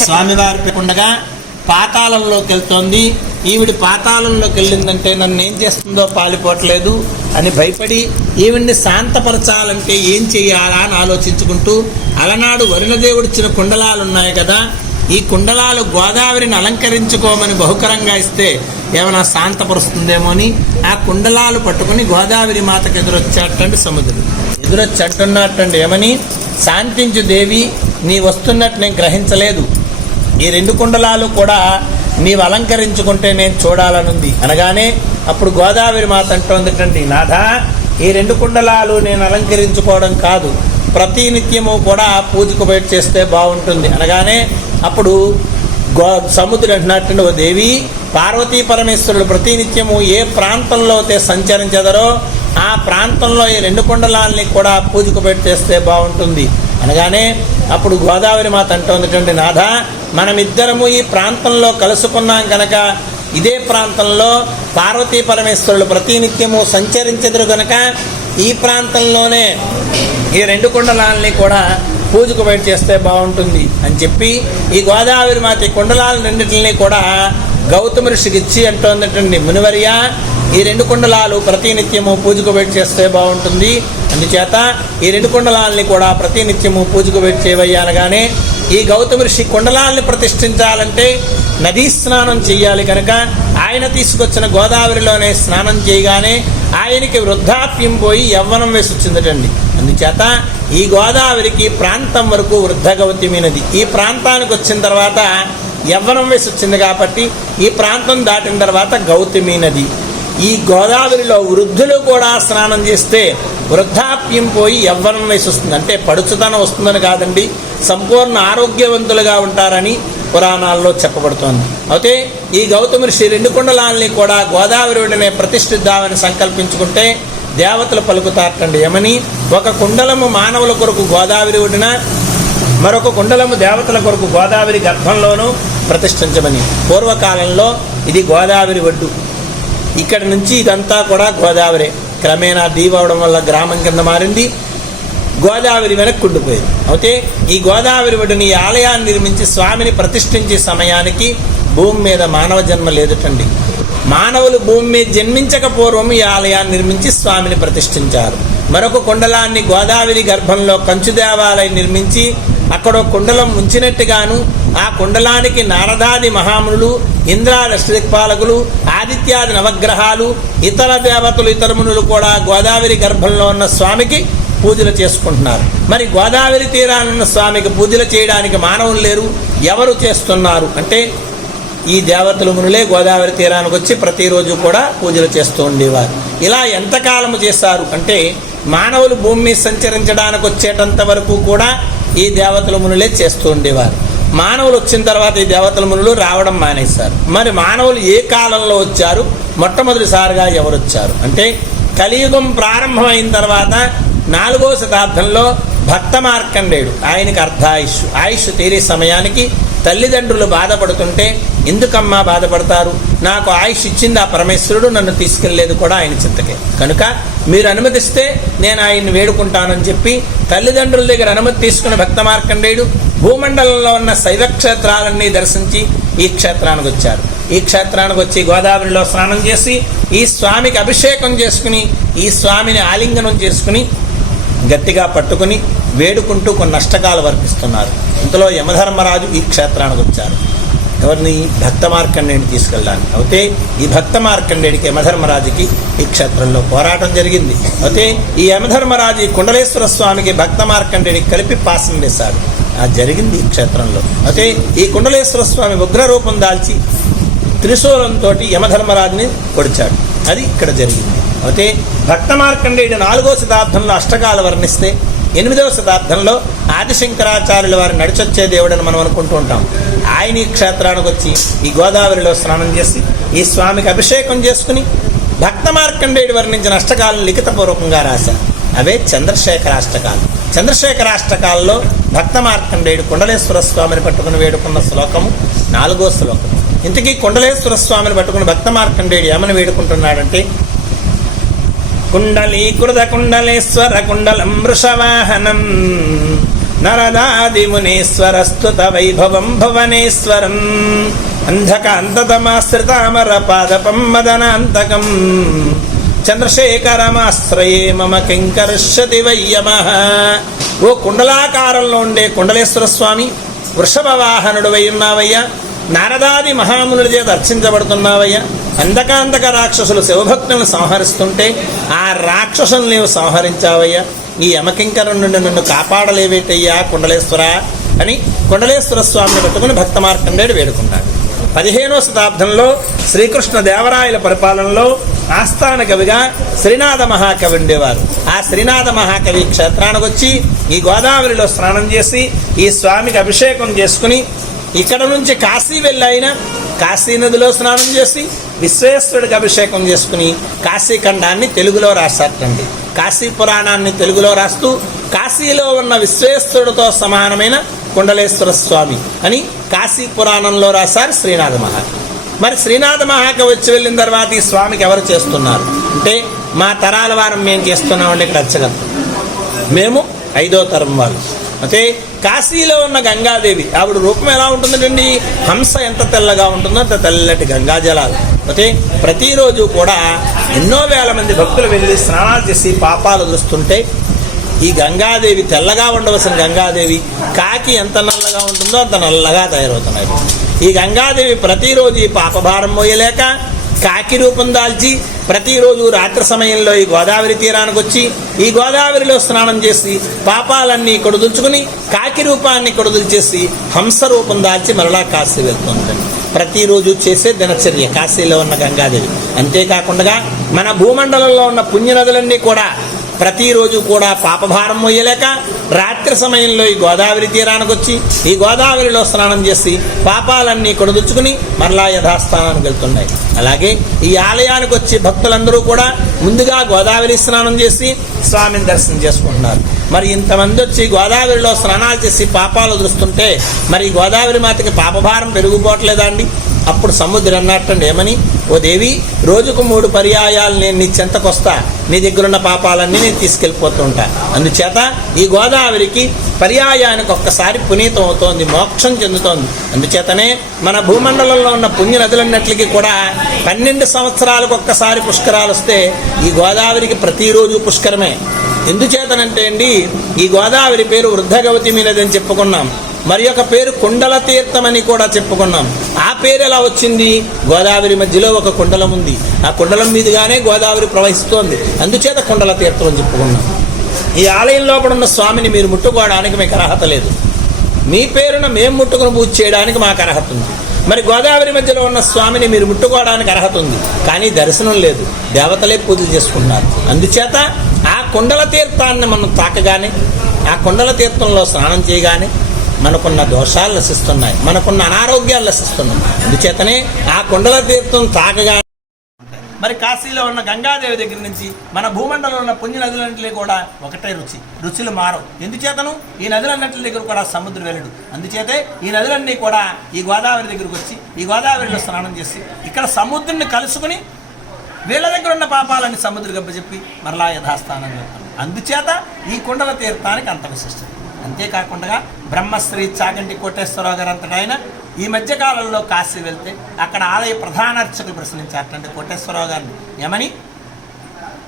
స్వామివారు ఉండగా పాతాళంలోకి వెళ్తోంది ఈవిడ పాతాళంలోకి వెళ్ళిందంటే నన్ను ఏం చేస్తుందో పాలిపోవట్లేదు అని భయపడి ఈవిడ్ని శాంతపరచాలంటే ఏం చేయాలా అని ఆలోచించుకుంటూ అలనాడు వరుణదేవుడిచ్చిన కుండలాలు ఉన్నాయి కదా ఈ కుండలాలు గోదావరిని అలంకరించుకోమని బహుకరంగా ఇస్తే ఏమైనా శాంతపరుస్తుందేమో అని ఆ కుండలాలు పట్టుకుని గోదావరి మాతకు ఎదురొచ్చాటండి సముద్రుడు. ఎదురొచ్చి అంటున్నట్టండి ఏమని? శాంతించు దేవి నీ వస్తున్నట్టు నేను గ్రహించలేదు. ఈ రెండు కుండలాలు కూడా నీవు అలంకరించుకుంటే నేను చూడాలనుంది. అనగానే అప్పుడు గోదావరి మాత అంటోందిటండి నాథ ఈ రెండు కుండలాలు నేను అలంకరించుకోవడం కాదు. ప్రతి నిత్యము కూడా పూజకు బయట చేస్తే బాగుంటుంది. అనగానే అప్పుడు గో సముద్రుడు అంటున్నట్టు ఓ దేవి పార్వతీ పరమేశ్వరుడు ప్రతినిత్యము ఏ ప్రాంతంలో అయితే సంచరించదరో ఆ ప్రాంతంలో ఈ రెండు కుండలాల్ని కూడా పూజకు పెట్టేస్తే బాగుంటుంది. అనగానే అప్పుడు గోదావరి మాత అంటోందిటండి నాథ మనమిద్దరము ఈ ప్రాంతంలో కలుసుకున్నాం కనుక ఇదే ప్రాంతంలో పార్వతీ పరమేశ్వరులు ప్రతినిత్యము సంచరించెదరు కనుక ఈ ప్రాంతంలోనే ఈ రెండు కుండలాల్ని కూడా పూజకు బయట చేస్తే బాగుంటుంది అని చెప్పి ఈ గోదావరి మాత కుండలాల రెండింటిని కూడా గౌతమ ఋషికి ఇచ్చి అంటోందటండి. మునివర్య ఈ రెండు కుండలాలు ప్రతినిత్యము పూజకు బయట చేస్తే బాగుంటుంది. అందుచేత ఈ రెండు కుండలాల్ని కూడా ప్రతినిత్యము పూజకు బయట చేయవయ్యనగానే ఈ గౌతమ ఋషి కుండలాల్ని ప్రతిష్ఠించాలంటే నదీ స్నానం చేయాలి కనుక ఆయన తీసుకొచ్చిన గోదావరిలోనే స్నానం చేయగానే ఆయనకి వృద్ధాప్యం పోయి యవ్వనం వేసి వచ్చిందటండి. అందుచేత ఈ గోదావరికి ప్రాంతం వరకు వృద్ధగవతిమి ఈ ప్రాంతానికి వచ్చిన తర్వాత యవ్వనం వేసి వచ్చింది కాబట్టి ఈ ప్రాంతం దాటిన తర్వాత గౌతమి నది ఈ గోదావరిలో వృద్ధులు కూడా స్నానం చేస్తే వృద్ధాప్యం పోయి యవ్వనం వేసి వస్తుంది. అంటే పడుచుతనం వస్తుందని కాదండి సంపూర్ణ ఆరోగ్యవంతులుగా ఉంటారని పురాణాల్లో చెప్పబడుతోంది. అయితే ఈ గౌతమ ఋషి రెండు కుండలాల్ని కూడా గోదావరి ఒడినే ప్రతిష్ఠిద్దామని సంకల్పించుకుంటే దేవతలు పలుకుతారటండి. ఏమని? ఒక కుండలము మానవుల కొరకు గోదావరి ఒడిన మరొక కుండలము దేవతల కొరకు గోదావరి గర్భంలోనూ ప్రతిష్ఠించమని. పూర్వకాలంలో ఇది గోదావరి ఒడ్డు. ఇక్కడి నుంచి ఇదంతా కూడా గోదావరి. క్రమేణా దీవవడం వల్ల గ్రామం కింద మారింది. గోదావరి వెనక్కి కుండిపోయింది అయితే ఈ గోదావరి ఒడిని ఈ ఆలయాన్ని నిర్మించి స్వామిని ప్రతిష్ఠించే సమయానికి భూమి మీద మానవ జన్మ లేదుటండి. మానవులు భూమి మీద జన్మించక పూర్వం ఈ ఆలయాన్ని నిర్మించి స్వామిని ప్రతిష్ఠించారు. మరొక కుండలాన్ని గోదావరి గర్భంలో కంచు దేవాలయం నిర్మించి అక్కడ కుండలం ఉంచినట్టుగాను ఆ కుండలానికి నారదాది మహామునులు ఇంద్రాదశ పాలకులు ఆదిత్యాది నవగ్రహాలు ఇతర దేవతలు ఇతర మునులు కూడా గోదావరి గర్భంలో ఉన్న స్వామికి పూజలు చేసుకుంటున్నారు. మరి గోదావరి తీరానున్న స్వామికి పూజలు చేయడానికి మానవులు లేరు. ఎవరు చేస్తున్నారు? అంటే ఈ దేవతలు మునులే గోదావరి తీరానికి వచ్చి ప్రతిరోజు కూడా పూజలు చేస్తూ ఉండేవారు. ఇలా ఎంతకాలము చేశారు? అంటే మానవులు భూమి సంచరించడానికి వచ్చేటంత వరకు కూడా ఈ దేవతల మునులే చేస్తూ ఉండేవారు. మానవులు వచ్చిన తర్వాత ఈ దేవతల మునులు రావడం మానేశారు. మరి మానవులు ఏ కాలంలో వచ్చారు? మొట్టమొదటిసారిగా ఎవరు వచ్చారు? అంటే కలియుగం ప్రారంభమైన తర్వాత నాలుగో శతాబ్దంలో భక్త మార్కండేయుడు ఆయనకి అర్ధాయుష్ ఆయుష్ తీరే సమయానికి తల్లిదండ్రులు బాధపడుతుంటే ఎందుకమ్మా బాధపడతారు? నాకు ఆయుష్ ఇచ్చింది ఆ పరమేశ్వరుడు నన్ను తీసుకెళ్ళేదు కూడా ఆయన చింతకే. కనుక మీరు అనుమతిస్తే నేను ఆయన్ని వేడుకుంటానని చెప్పి తల్లిదండ్రుల దగ్గర అనుమతి తీసుకున్న భక్త మార్కండేయుడు భూమండలంలో ఉన్న శైవ క్షేత్రాలన్నీ దర్శించి ఈ క్షేత్రానికి వచ్చారు. ఈ క్షేత్రానికి వచ్చి గోదావరిలో స్నానం చేసి ఈ స్వామికి అభిషేకం చేసుకుని ఈ స్వామిని ఆలింగనం చేసుకుని గట్టిగా పట్టుకుని వేడుకుంటూ కొన్ని నష్టకాలు వర్పిస్తున్నారు ఇంతలో యమధర్మరాజు ఈ క్షేత్రానికి వచ్చారు. ఎవరిని? భక్త మార్కండేయుని తీసుకెళ్ళడానికి. అయితే ఈ భక్త మార్కండేయుడికి యమధర్మరాజుకి ఈ క్షేత్రంలో పోరాటం జరిగింది. అయితే ఈ యమధర్మరాజు ఈ కుండలేశ్వర స్వామికి భక్త మార్కండేయుడికి కలిపి పాసం వేశాడు. ఆ జరిగింది ఈ క్షేత్రంలో. అయితే ఈ కుండలేశ్వర స్వామి ఉగ్ర రూపం దాల్చి త్రిశూలంతో యమధర్మరాజుని పొడిచాడు. అది ఇక్కడ జరిగింది. అయితే భక్త మార్కండేయుడు నాలుగో శతాబ్దంలో అష్టకాలు వర్ణిస్తే ఎనిమిదవ శతాబ్దంలో ఆదిశంకరాచార్యుల వారు నడిచొచ్చే దేవుడని మనం అనుకుంటూ ఉంటాం. ఆయన ఈ క్షేత్రానికి వచ్చి ఈ గోదావరిలో స్నానం చేసి ఈ స్వామికి అభిషేకం చేసుకుని భక్త మార్కండేయుడు వర్ణించిన అష్టకాలను లిఖితపూర్వకంగా రాశారు. అవే చంద్రశేఖరాష్టకాలు. చంద్రశేఖరాష్టకాల్లో భక్త మార్కండేయుడు కుండలేశ్వర స్వామిని పట్టుకుని వేడుకున్న శ్లోకము నాలుగో శ్లోకం. ఇంతకీ కుండలేశ్వర స్వామిని పట్టుకుని భక్త మార్కండేయుడు ఏమని వేడుకుంటున్నాడంటే కుండలీకృత కుండలేశ్వర కుండలం వృషవాహనం. నరదాదిమునీశ్వరస్తుత వైభవం భువనేశ్వరం. అంధకాంతతమాశ్రితామర పాదపం మదనాంతకం. చంద్రశేఖరమాశ్రయే మమ కింకరిష్యతి వయ్యమ. ఓ కుండలాకారంలో ఉండే కుండలేశ్వర స్వామి వృషభ వాహనుడు ఉన్నావయ్యా. నారదాది మహామునుడి చేత అర్చించబడుతున్నావయ్యా అంధకాంధక రాక్షసులు శివభక్తులను సంహరిస్తుంటే ఆ రాక్షసులు నీవు సంహరించావయ్యా. ఈ యమకింకరం నుండి నన్ను కాపాడలేవేటయ్యా కుండలేశ్వర అని కుండలేశ్వర స్వామిని పెట్టుకుని భక్త మార్కండేడు వేడుకున్నాడు. పదిహేనో శతాబ్దంలో శ్రీకృష్ణ దేవరాయల పరిపాలనలో ఆస్థాన కవిగా శ్రీనాథ మహాకవి ఉండేవారు. ఆ శ్రీనాథ మహాకవి క్షేత్రానికి వచ్చి ఈ గోదావరిలో స్నానం చేసి ఈ స్వామికి అభిషేకం చేసుకుని ఇక్కడ నుంచి కాశీ వెళ్ళైనా కాశీ నదిలో స్నానం చేసి విశ్వేశ్వరుడికి అభిషేకం చేసుకుని కాశీఖండాన్ని తెలుగులో రాశారటండి కాశీ పురాణాన్ని తెలుగులో రాస్తూ కాశీలో ఉన్న విశ్వేశ్వరుడితో సమానమైన కుండలేశ్వర స్వామి అని కాశీ పురాణంలో రాశారు శ్రీనాథ మహాకవి మరి శ్రీనాథ మహాకవి వచ్చి వెళ్ళిన తర్వాత ఈ స్వామికి ఎవరు చేస్తున్నారు? అంటే మా తరాల వారం మేము చేస్తున్నామండి ఇక్కడ అచ్చగం మేము ఐదో తరం వాళ్ళు. అయితే కాశీలో ఉన్న గంగాదేవి. ఆవిడ రూపం ఎలా ఉంటుందండి? హంస ఎంత తెల్లగా ఉంటుందో అంత తెల్లటి గంగా జలాలు అయితే ప్రతిరోజు కూడా ఎన్నో వేల మంది భక్తులు వెళ్ళి స్నానాలు చేసి పాపాలు చూస్తుంటే ఈ గంగాదేవి తెల్లగా ఉండవలసిన గంగాదేవి కాకి ఎంత నల్లగా ఉంటుందో అంత నల్లగా తయారవుతున్నాయి. ఈ గంగాదేవి ప్రతిరోజు ఈ పాపభారం మోయలేక కాకి రూపం దాల్చి ప్రతిరోజు రాత్రి సమయంలో ఈ గోదావరి తీరానికి వచ్చి ఈ గోదావరిలో స్నానం చేసి పాపాలన్నీ కొడుదుల్చుకుని కాకి రూపాన్ని కొడుదుల్చేసి హంస రూపం దాల్చి మరలా కాశీ వెళ్తుందండి ప్రతిరోజు చేసే దినచర్య కాశీలో ఉన్న గంగాదేవి. అంతేకాకుండా మన భూమండలంలో ఉన్న పుణ్యనదులన్నీ కూడా ప్రతిరోజు కూడా పాపభారం మోయలేక రాత్రి సమయంలో ఈ గోదావరి తీరానికి వచ్చి ఈ గోదావరిలో స్నానం చేసి పాపాలన్నీ కొడదుచ్చుకుని మరలా యథాస్థానానికి వెళ్తున్నాయి. అలాగే ఈ ఆలయానికి వచ్చి భక్తులందరూ కూడా ముందుగా గోదావరి స్నానం చేసి స్వామిని దర్శనం చేసుకుంటున్నారు. మరి ఇంతమంది వచ్చి గోదావరిలో స్నానాలు చేసి పాపాలు వదులుస్తుంటే మరి గోదావరి మాతకి పాపభారం పెరిగిపోవట్లేదా అండి? అప్పుడు సముద్రం అన్నట్టండి ఏమని? ఓ దేవి రోజుకు మూడు పర్యాయాలు నేను నీ చెంతకొస్తా. నీ దగ్గరున్న పాపాలన్నీ నేను తీసుకెళ్ళిపోతుంటా. అందుచేత ఈ గోదావరికి పర్యాయానికి ఒక్కసారి పునీతం అవుతోంది మోక్షం చెందుతోంది. అందుచేతనే మన భూమండలంలో ఉన్న పుణ్య నదులన్నట్లకి కూడా పన్నెండు సంవత్సరాలకు ఒక్కసారి పుష్కరాలు వస్తే ఈ గోదావరికి ప్రతిరోజు పుష్కరమే. ఎందుచేతనంటే అండి ఈ గోదావరి పేరు వృద్ధగవతి మీనదని చెప్పుకున్నాం. మరి ఒక పేరు కుండల తీర్థం అని కూడా చెప్పుకున్నాం. ఆ పేరు ఎలా వచ్చింది? గోదావరి మధ్యలో ఒక కుండలం ఉంది. ఆ కుండలం మీదుగానే గోదావరి ప్రవహిస్తోంది. అందుచేత కుండల తీర్థం అని చెప్పుకున్నాం. ఈ ఆలయం లోపల ఉన్న స్వామిని మీరు ముట్టుకోవడానికి మీకు అర్హత లేదు. మీ పేరున మేము ముట్టుకుని పూజ చేయడానికి మాకు అర్హత ఉంది. మరి గోదావరి మధ్యలో ఉన్న స్వామిని మీరు ముట్టుకోవడానికి అర్హత ఉంది. కానీ దర్శనం లేదు. దేవతలే పూజలు చేసుకుంటున్నారు. అందుచేత ఆ కుండల తీర్థాన్ని మనం తాకగానే ఆ కుండల తీర్థంలో స్నానం చేయగానే మనకున్న దోషాలు నశిస్తున్నాయి. మనకున్న అనారోగ్యాలు నశిస్తున్నాయి. అందుచేతనే ఆ కుండల తీర్థం తాకగా మరి కాశీలో ఉన్న గంగాదేవి దగ్గర నుంచి మన భూమండలంలో ఉన్న పుణ్య నదులన్నింటినీ కూడా ఒకటే రుచి. రుచులు మారవు. ఎందుచేతను? ఈ నదులన్నింటి దగ్గర కూడా సముద్రం వెళ్ళడు అందుచేతే ఈ నదులన్నీ కూడా ఈ గోదావరి దగ్గరకు వచ్చి ఈ గోదావరిలో స్నానం చేసి ఇక్కడ సముద్రుని కలుసుకుని వీళ్ళ దగ్గర ఉన్న పాపాలని సముద్ర గబ్బ చెప్పి మరలా యథాస్థానం చెప్తాను అందుచేత ఈ కుండల తీర్థానికి అంత విశిష్టం అంతేకాకుండా బ్రహ్మశ్రీ చాగంటి కోటేశ్వరరావు గారు అంతటా ఆయన ఈ మధ్యకాలంలో కాశీ వెళ్తే అక్కడ ఆలయ ప్రధాన అర్చకులు ప్రశ్నించారటండి కోటేశ్వరరావు గారిని. ఏమని?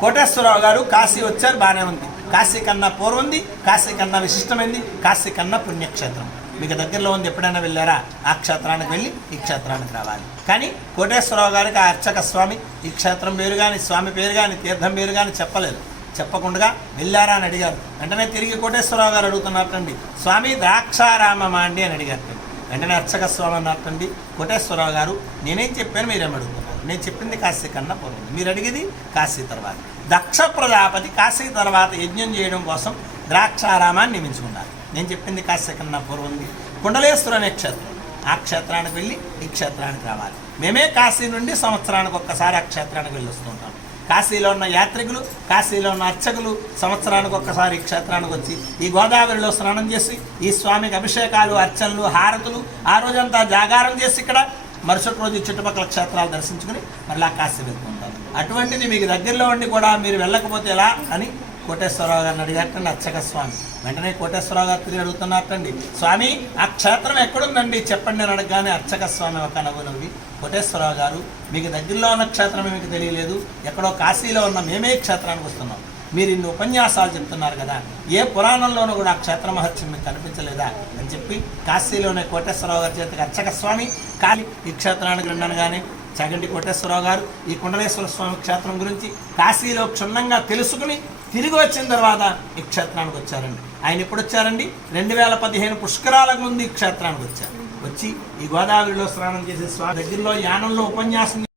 కోటేశ్వరరావు గారు కాశీ వచ్చారు బాగానే ఉంది. కాశీ కన్నా పూర్వంది కాశీ కన్నా విశిష్టమైంది కాశీ కన్నా పుణ్యక్షేత్రం. మీకు దగ్గరలో ఉంది ఎప్పుడైనా వెళ్ళారా? ఆ క్షేత్రానికి వెళ్ళి ఈ క్షేత్రానికి రావాలి. కానీ కోటేశ్వరరావు గారికి ఆ అర్చక స్వామి ఈ క్షేత్రం పేరు కానీ స్వామి పేరు కానీ తీర్థం పేరు కానీ చెప్పలేదు. చెప్పకుండా వెళ్ళారా అని అడిగారు. వెంటనే తిరిగి కోటేశ్వరరావు గారు అడుగుతున్నారటండి స్వామి ద్రాక్షారామమా అండి అని అడిగారు వెంటనే అర్చక స్వామి అన్నారటండి కోటేశ్వరరావు గారు నేనేం చెప్పాను మీరేం అడుగుతున్నారు? నేను చెప్పింది కాశీ కన్నా పూర్వం. మీరు అడిగేది కాశీ తర్వాత. దక్ష ప్రజాపతి కాశీ తర్వాత యజ్ఞం చేయడం కోసం ద్రాక్షారామాన్ని నియమించుకున్నారు. నేను చెప్పింది కాశీ కన్నా పూర్వంది కుండలేశ్వరం అనే క్షేత్రం ఆ క్షేత్రానికి వెళ్ళి ఈ క్షేత్రానికి రావాలి. మేమే కాశీ నుండి సంవత్సరానికి ఒక్కసారి ఆ క్షేత్రానికి వెళ్ళి వస్తుంటాం కాశీలో ఉన్న యాత్రికులు కాశీలో ఉన్న అర్చకులు సంవత్సరానికి ఒక్కసారి క్షేత్రానికి వచ్చి ఈ గోదావరిలో స్నానం చేసి ఈ స్వామికి అభిషేకాలు అర్చనలు హారతులు ఆ రోజంతా జాగారం చేసి ఇక్కడ మరుసటి రోజు చుట్టుపక్కల క్షేత్రాలు దర్శించుకుని మళ్ళీ కాశీ వెళ్తుంటారు. అటువంటిది మీకు దగ్గరలో ఉండి కూడా మీరు వెళ్ళకపోతే ఎలా అని కోటేశ్వరరావు గారిని అడిగారటండి అచ్చక స్వామి. వెంటనే కోటేశ్వరరావు గారు తిరిగి అడుగుతున్నారటండి స్వామి ఆ క్షేత్రం ఎక్కడుందండి? చెప్పండి నేను అడగగానే అర్చక స్వామి ఒక నవ్వునవ్వి కోటేశ్వరరావు గారు మీకు దగ్గరలో ఉన్న క్షేత్రమే మీకు తెలియలేదు? ఎక్కడో కాశీలో ఉన్న మేమే క్షేత్రానికి వస్తున్నాం. మీరు ఇన్ని ఉపన్యాసాలు చెప్తున్నారు కదా ఏ పురాణంలోనూ కూడా ఆ క్షేత్ర మహత్యం మీకు కనిపించలేదా? అని చెప్పి కాశీలోనే కోటేశ్వరరావు గారి చేతికి అర్చక స్వామి కాళీ ఈ క్షేత్రానికి రెండనగానే చగంటి కోటేశ్వరరావు గారు ఈ కుండలేశ్వర స్వామి క్షేత్రం గురించి కాశీలో క్షుణ్ణంగా తెలుసుకుని తిరిగి వచ్చిన తర్వాత ఈ క్షేత్రానికి వచ్చారండి. ఆయన ఎప్పుడు వచ్చారండి? రెండు వేల పదిహేను పుష్కరాలకు ముందు ఈ క్షేత్రానికి వచ్చారు. వచ్చి ఈ గోదావరిలో స్నానం చేసే స్వామి దగ్గరలో యానంలో ఉపన్యాసం